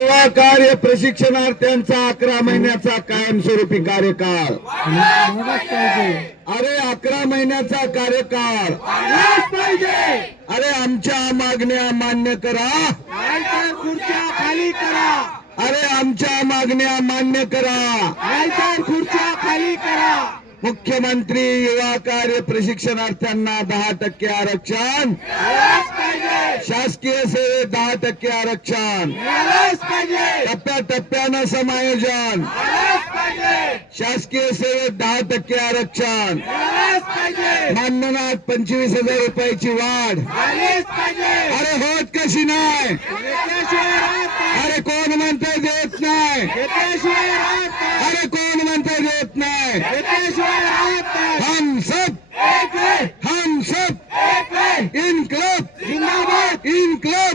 सेवा कार्य प्रशिक्षणार्थ्यांचा अकरा महिन्याचा कायमस्वरूपी कार्यकाळ. अरे अकरा महिन्याचा कार्यकाळ. अरे आमच्या मागण्या मान्य करा. खुर्च्या खाली करा अरे आमच्या मागण्या मान्य करा. खुर्च्या खाली करा मुख्यमंत्री युवा कार्य प्रशिक्षणार्थ्यांना दहा टक्के आरक्षण. पाहिजे शासकीय सेवेत दहा टक्के आरक्षण. टप्प्याटप्प्यानं समायोजन. शासकीय सेवेत दहा टक्के आरक्षण. मानधनात पंचवीस हजार रुपयाची वाढ. अरे होत कशी नाही? अरे कोण म्हणते देत नाही? अरे कोण म्हणते देत नाही? हम सब हम सब इनकल ¡Claro!